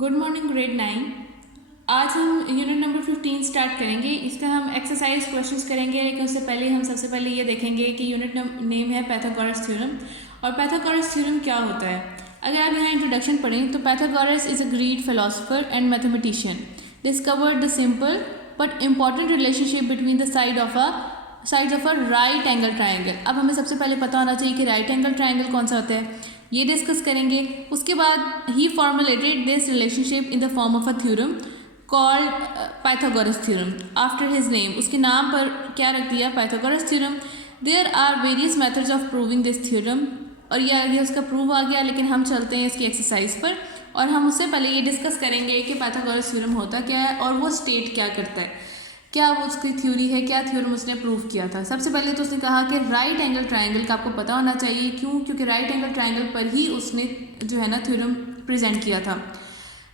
Good morning grade 9। आज हम unit number 15 start करेंगे। इसमें हम एक्सरसाइज क्वेश्चंस करेंगे, लेकिन उससे पहले हम सबसे पहले ये देखेंगे कि यूनिट नेम है पाइथागोरस थ्योरम। और पाइथागोरस थ्योरम क्या होता है? अगर आप यहाँ इंट्रोडक्शन पढ़ें तो Pythagoras is a Greek philosopher and mathematician discovered the simple but important relationship between the sides of a right angle triangle. अब हमें सबसे पहले पता होना चाहिए कि राइट एंगल ट्राइंगल कौन सा होता है, ये डिस्कस करेंगे। उसके बाद ही formulated this relationship in the form of a theorem called Pythagoras theorem after his name. उसके नाम पर क्या रख दिया? Pythagoras theorem. There are various methods of proving this theorem, और ये आगे उसका प्रूव आ गया। लेकिन हम चलते हैं इसकी एक्सरसाइज पर, और हम उससे पहले ये डिस्कस करेंगे कि पाइथागोरस थ्योरम होता क्या है और वो स्टेट क्या करता है, क्या वो उसकी थ्योरी है, क्या थ्योरम उसने प्रूव किया था। सबसे पहले तो उसने कहा कि राइट एंगल ट्राइंगल का आपको पता होना चाहिए। क्यों? क्योंकि राइट एंगल ट्राइंगल पर ही उसने जो है ना थ्योरम प्रेजेंट किया था।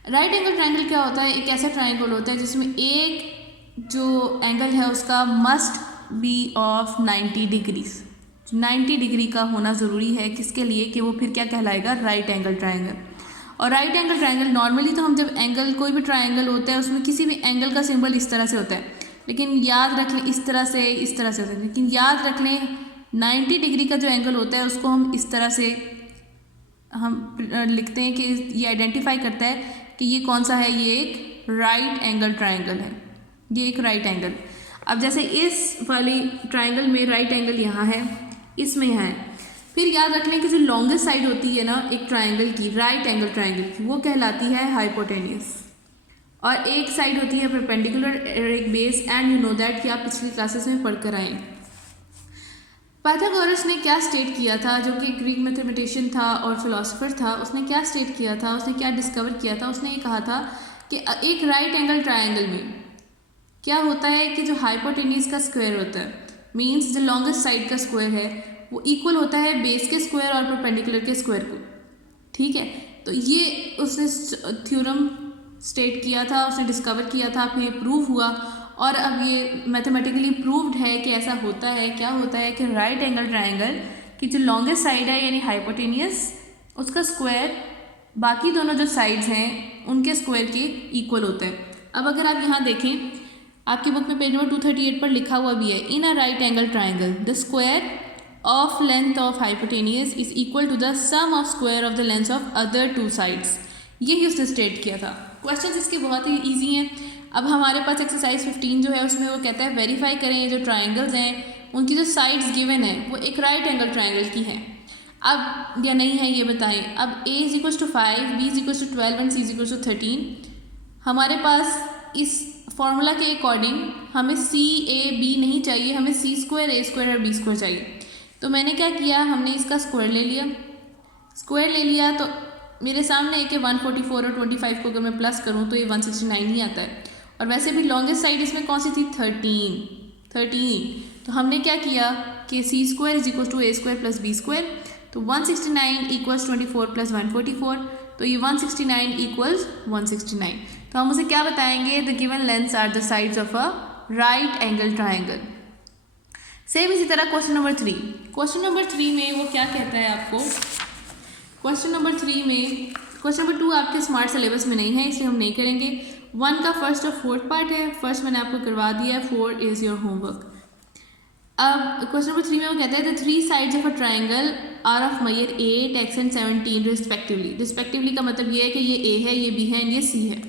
राइट एंगल ट्राइंगल क्या होता है? एक ऐसा ट्राइंगल होता है जिसमें एक जो एंगल है उसका must be of 90 degrees. 90 degree का होना ज़रूरी है। किसके लिए? कि वो फिर क्या कहलाएगा? Right angle triangle. और राइट एंगल ट्राइंगल नॉर्मली तो हम जब एंगल कोई भी ट्राइंगल होता है उसमें किसी भी एंगल का सिंबल इस तरह से होता है, लेकिन याद रख लें इस तरह से होता है। लेकिन याद रख लें 90 डिग्री का जो एंगल होता है उसको हम इस तरह से हम लिखते हैं कि ये आइडेंटिफाई करता है कि ये कौन सा है, ये एक राइट एंगल ट्राइंगल है, ये एक राइट एंगल। अब जैसे इस वाली ट्राइंगल में राइट एंगल यहाँ है, इसमें यहाँ है। फिर याद रख लें कि जो लॉन्गेस्ट साइड होती है ना एक ट्राइंगल की, राइट एंगल ट्राइंगल की, वो कहलाती है हाइपोटेन्यूस, और एक साइड होती है परपेंडिकुलर, एक base. And you know that कि आप पिछली क्लासेस में पढ़कर आए। पाइथागोरस ने क्या स्टेट किया था, जो कि ग्रीक मैथमेटिशियन था और फिलोसोफर था, उसने क्या स्टेट किया था, उसने क्या डिस्कवर किया था? उसने ये कहा था कि एक राइट एंगल ट्राइंगल में क्या होता है कि जो हाइपोटेन्यूस का स्क्वायर होता है, मीन्स जो लॉन्गेस्ट साइड का स्क्वायर है, वो इक्वल होता है बेस के स्क्वायर और परपेंडिकुलर के स्क्वायर को। ठीक है, तो ये उसने थ्योरम स्टेट किया था, उसने डिस्कवर किया था, फिर प्रूव हुआ, और अब ये मैथमेटिकली प्रूव्ड है कि ऐसा होता है। क्या होता है कि राइट एंगल ट्राइंगल की जो लॉन्गेस्ट साइड है यानी हाइपोटेन्यूस, उसका स्क्वायर बाकी दोनों जो साइड्स हैं उनके स्क्वायर के इक्वल होता है। अब अगर आप यहाँ देखें, आपकी बुक में पेज नंबर 238 पर लिखा हुआ भी है, in a right angle triangle the square of length of hypotenuse is equal to the sum of square of the length of other two sides. यही उसने स्टेट किया था। क्वेश्चन इसके बहुत ही ईजी हैं। अब हमारे पास एक्सरसाइज 15 जो है उसमें वो कहता है वेरीफाई करें ये जो ट्राइंगल्स हैं उनकी जो साइड्स गिवन है वो एक राइट एंगल ट्राइंगल की हैं। अब या नहीं है ये बताएं। अब a is equal to 5, b is equal to 12 and c is equal to 13। हमारे पास इस फॉर्मूला के अकॉर्डिंग हमें c a b नहीं चाहिए, हमें c स्क्वायर a स्क्वायर और b स्क्वायर चाहिए। तो मैंने क्या किया, हमने इसका स्क्वायर ले लिया। तो मेरे सामने एक 144 और 25 को अगर मैं प्लस करूँ तो ये 169 ही आता है। और वैसे भी लॉन्गेस्ट साइड इसमें कौन सी थी? 13। तो हमने क्या किया कि C square is equal to A square plus B square. तो 169 इक्वल्स 24 प्लस 144, तो ये 169 इक्वल्स 169। तो हम उसे क्या बताएंगे? The given lengths are the sides of a right angle triangle. Same इसी तरह क्वेश्चन नंबर 3। क्वेश्चन नंबर 3 में वो क्या कहता है आपको? क्वेश्चन नंबर 3 में, क्वेश्चन नंबर 2 आपके स्मार्ट सिलेबस में नहीं है इसलिए हम नहीं करेंगे। 1 का फर्स्ट और फोर्थ पार्ट है। फर्स्ट मैंने आपको करवा दिया है, 4 इज़ योर होमवर्क। अब क्वेश्चन नंबर 3 में वो कहता है the 3 sides of a triangle are of measure 8, x and 17 respectively का मतलब ये है कि ये a है, ये b है एंड ये c है।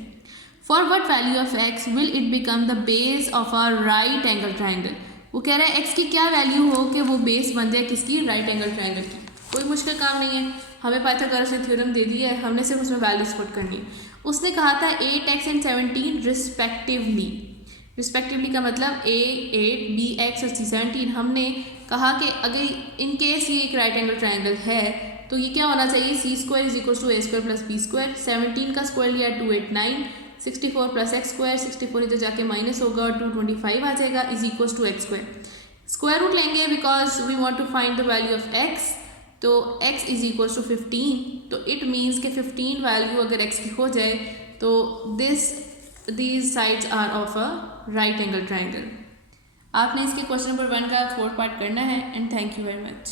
For what value of x will it become the base of a right angle triangle. वो कह रहा है x की क्या वैल्यू हो कि वो बेस बन जाए किसकी? राइट एंगल ट्राइंगल की। कोई मुश्किल काम नहीं है, हमें पाइथागोरस ने थ्योरम दे दिया है, हमने सिर्फ उसमें वैल्यूज पुट करनी है। उसने कहा था 8x एंड 17 रिस्पेक्टिवली का मतलब a 8, b x और c 17। हमने कहा कि अगर इन केस ये एक राइट एंगल ट्राइंगल है तो ये क्या होना चाहिए? C square is equal to A square plus B square. 17 का स्क्वायर लिया 289, 64 प्लस एक्स स्क्वायर, 64 इधर जाके माइनस होगा और 225 आ जाएगा, is equal to X square. Square root लेंगे because we want to find the value of x। तो x इज इक्वल टू 15। तो इट मीन्स कि 15 वैल्यू अगर x की हो जाए तो these sides are of a right angle triangle। आपने इसके क्वेश्चन नंबर 1 का 4th पार्ट करना है and thank you very much.